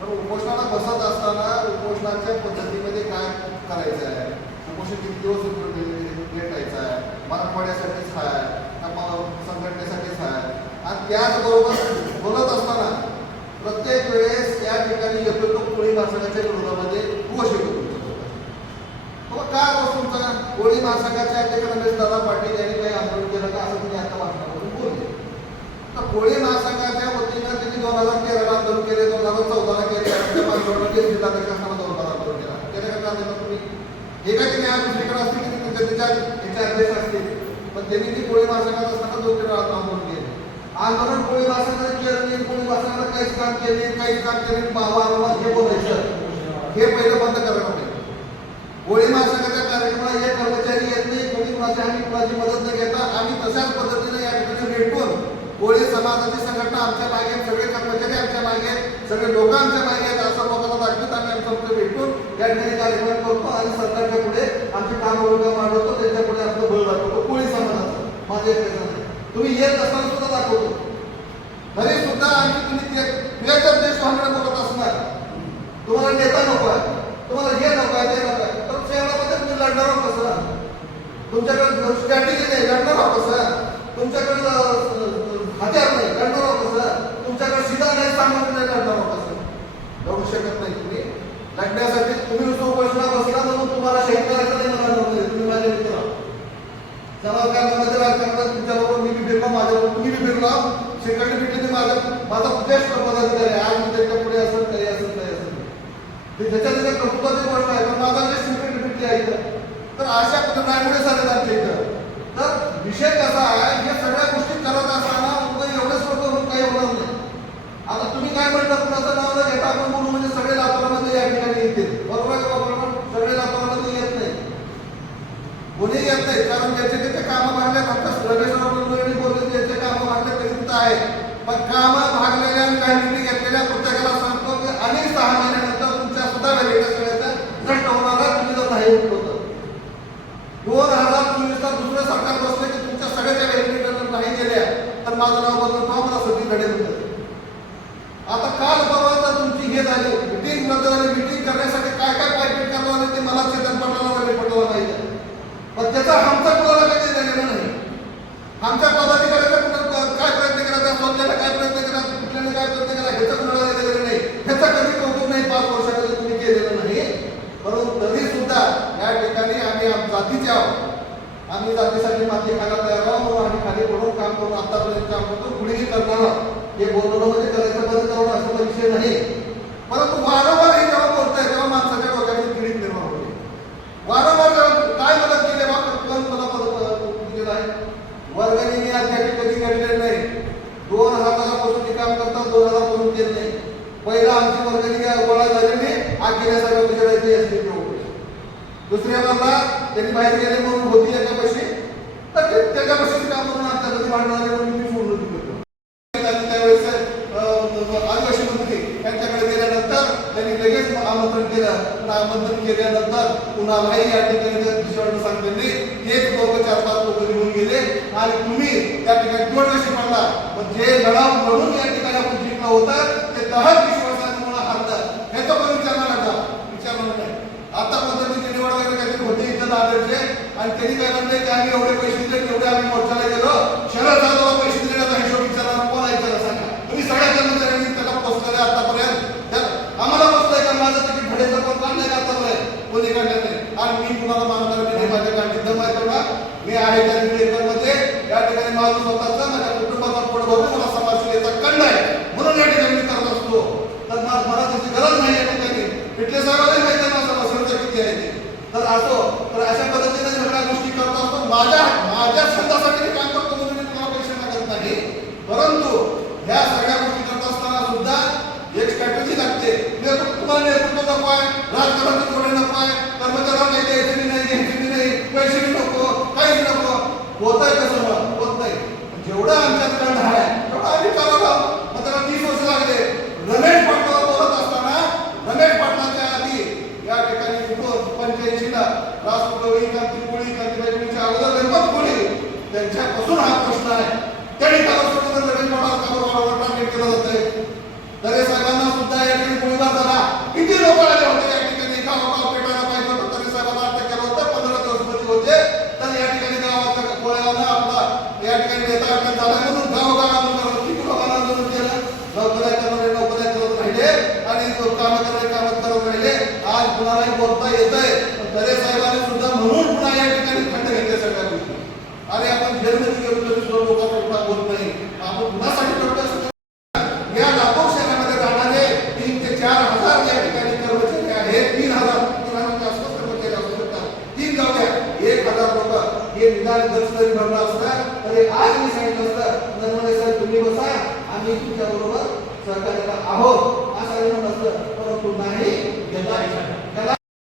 पण उपोषणाला बसत असताना उपोषणाच्या पद्धतीमध्ये काय करायचं आहे? उपोषण किती दिवस भेटायचं आहे. मराठवाड्यासाठीच आहे. संघटनेसाठीच आहे. आणि त्याचबरोबर बोलत असताना प्रत्येक वेळेस या ठिकाणी येतो तो कोळी भाषकाच्या विरोधामध्ये उपोषित होतो मग काय रोज तुमचा? कोळी भाषकाच्या अध्यक्ष दादा पाटील यांनी काही आंदोलन केलं का? असं तुम्ही आता भाषणामधून बोलले. तर कोळी महासंघाच्या दोन हजार तेराला आंदोलन केले दोन हजार चौदाला केले आणि मागच्या जिल्हाध्यक्षांना दोन हजार आंदोलन केला. केलं का तुम्ही हे काय त्यांनी आज दुसरीकडे असते की तुमच्या त्याच्या याचे अध्यक्ष असतील. पण त्यांनी ती कोळी महासंघात असताना दोन तीन वेळा आंदोलन केले आंदोलन कोळी भाषांना केलं नाही कोळी भाषांना काहीच काम केले काहीच काम केले बाबा वारंवार हे बोलायचं. हे पहिलं बंद करायला पाहिजे कोळी महासंघाच्या कार्यक्रमाला हे कर्मचारी येत नाही कोणी कुणाची आणि कुणाची मदत न घेता आम्ही तशाच पद्धतीने या ठिकाणी भेटून कोळी समाजाची संघटना आमच्या मागे सगळे कर्मचारी आमच्या मागे सगळे लोक आमच्या मागे आहेत. असं लोकांना दाखवत आम्ही आमच्या फक्त भेटून या ठिकाणी कार्यक्रम करतो आणि सरकारच्या पुढे आमची काम ओळखा मांडवतो त्याच्या पुढे आपलं बळ दाखवतो कोळी समाजाचं माझे तुम्ही येत असताना सुद्धा दाखवतो. तरी सुद्धा आम्ही तुम्ही ते देश भांडण बोलत असणार. तुम्हाला नेता नको आहे. तुम्हाला हे नको आहे ते नको आहे. तर शहरामध्ये तुम्ही लढणार आहोत कसं तुमच्याकडे स्ट्रॅटेजी नाही लढणार आहोत कसं तुमच्याकडे अं, हत्यार नाही लढणार आहोत कसं तुमच्याकडे शिदा नाही सामर्थ्य नाही लढणार होता सर लढू शकत नाही तुम्ही. लढण्यासाठी तुम्ही नुसतं उपोषणा बसला म्हणून तुम्हाला शहीद करायचं नाही मला नव्हतं तुम्ही माझे मित्र. चला आहात. समाजकारणामध्ये राजकारणात तुमच्याबरोबर मी बी फिरला माझ्याबरोबर तुम्ही बी फिरला. शेकडे भेटले मी माझा माझा ज्येष्ठ पदाधिकारी आहे. आज मी त्याच्या पुढे असं काही असं काही असं ते त्याच्या त्याच्या कर्तृत्वाची गोष्ट आहे पण माझा जे सिक्रेट भेटली आहे तर अशा पद्धतीने झाले आमच्या इथं तर विषय कसा आहे हे सगळ्या गोष्टी करत असताना उगा एवढंच लोक होऊन काही होणार नाही आता तुम्ही कुणाचं नाव न घेता आपण बोलू म्हणजे सगळे लातूरामध्ये या ठिकाणी येतील. बरोबर आहे का बरोबर सगळे लातूरामध्ये येत नाही. कोणी येत नाही कारण ज्याचे त्याचे कामं भागले फक्त रमेश बोलले ज्याचे कामं भागले तरी आहे पण कामं भागलेल्या आणि काही मिटिंग घेतलेल्या प्रत्येकाला सांगतो की अनेक सहा महिन्यानंतर तुमच्या सुद्धा वेगवेगळ्या सगळ्याचा नष्ट होणारा तुम्ही जर नाही उठलो दोन हजार चोवीसला दुसरं सरकार बसलं की तुमच्या सगळ्याच्या व्हॅलिडिटी नाही गेल्या तर माझं नाव बदलतो ठेवा मला सती घडेल काल परवा तुमची हे झाली. मिटिंग नंतर झाली मिटिंग करण्यासाठी काय काय पायपीट करणार आले ते मला चेतन पटलाला पटवलं पाहिजे पण त्याचा आमचा कुणाला काही झालेला नाही. आमच्या पदाधिकाऱ्याचा कुठं काय प्रयत्न केला त्या स्वतःला काय प्रयत्न केला कुठल्याने काय प्रयत्न केला ह्याचा कुणाला झालेलं नाही. ह्याचा कधी कौतुक नाही पाच वर्षामध्ये तुम्ही केलेलं नाही. परंतु तरी सुद्धा या ठिकाणी आम्ही आम- जातीचे आहोत. आम्ही जातीसाठी माती खायला तयार आहोत आणि खाली म्हणून काम करून आतापर्यंत काम करतो पुढेही करणार आहोत. हे बोलणं म्हणजे करायचं बंद करणं असा विषय नाही. परंतु वारंवार हे जेव्हा बोलताय तेव्हा माणसाच्या डोक्यामध्ये किडीत निर्माण होते. वारंवार काय मदत केली? बा कोण मला मदत केलं आहे? वर्गणीने अद्याप कधी घडलेलं नाही. दोन हजारापासून ते काम करतात दोन हजारापासून देत नाही. पहिला आमची वर्गणी गोळा झालेली आखिर सगळं विचारायची असते दुसऱ्या मला त्यांनी बाहेर गेले म्हणून होती एका पैसे तर त्याच्यापाशी काम पैसे काम म्हणून आमच्यामध्ये भांडण आले म्हणून मी सोडून दिलं त्यांनी त्यावेळेस अं, आदिवासी मंत्री यांच्याकडे गेल्यानंतर त्यांनी लगेच आमंत्रण केलं आणि आमंत्रण केल्यानंतर कुणालाही या ठिकाणी त्या नाही एक लोक चार पाच लोक निघून गेले आणि तुम्ही त्या ठिकाणी दोन वर्षी पडला पण जे लढा लढून या ठिकाणी आपण जिंकलं होतं ते दहा विश्वासामुळे हारलं. ह्याचा पण विचार मानायचा विचार म्हणत नाही आता पद्धतीची निवड वगैरे काहीतरी होते इथं दादरचे आणि त्यांनी काय म्हणले की आम्ही एवढे पैसे दिले तेवढे आम्ही मोर्चाला गेलो. शरद जाधवला पैसे दिलेला हिशोब विचारणार कोण ऐकायला सांगा. तुम्ही सगळ्या कर्मचाऱ्यांनी त्याला पोचलेले आतापर्यंत त्यात आम्हाला पोचलंय का माझं तिकीट भडायचं कोण काम नाही का आतापर्यंत कोणी काढलं नाही आणि मी कुणाला मानणार मी नाही माझ्या गाडीत दम आहे तेवढा मी आहे त्या मध्ये या ठिकाणी माझं स्वतःचा माझ्या कुटुंबाचा पोट भरून मला समाजसेवेचा कंड आहे म्हणून या ठिकाणी मी करत असतो तर मा- मला त्याची गरज नाही या ठिकाणी पिठले साहेबांनाही माहिती आहे माझा समाजसेवेचा किती आहे ते तर असो तर अशा पद्धतीने सगळ्या गोष्टी करत असतो माझ्या माझ्या छंदासाठी काम करतो म्हणून मी तुम्हाला पैसे मागत नाही. परंतु ह्या सगळ्या गोष्टी करत असताना सुद्धा एक स्ट्रॅटेजी लागते. नेतृत्व तुम्हाला नेतृत्व नको आहे राजकारणाचे थोडे नको आहे. कर्मचाऱ्यांना अजून हा प्रश्न आहे. त्याने ताबडतोब नरेश पवार ताबडतोब केला जातोय नरेश सुद्धा या ठिकाणी गोळीबार झाला. किती लोक आले होते? मला जर तरी भरला असता तरी आज मी सांगितलं असतं नर्मदे साहेब तुम्ही बसा आम्ही तुमच्याबरोबर सहकार्याला आहोत. असं म्हणत असतं परंतु नाही त्याला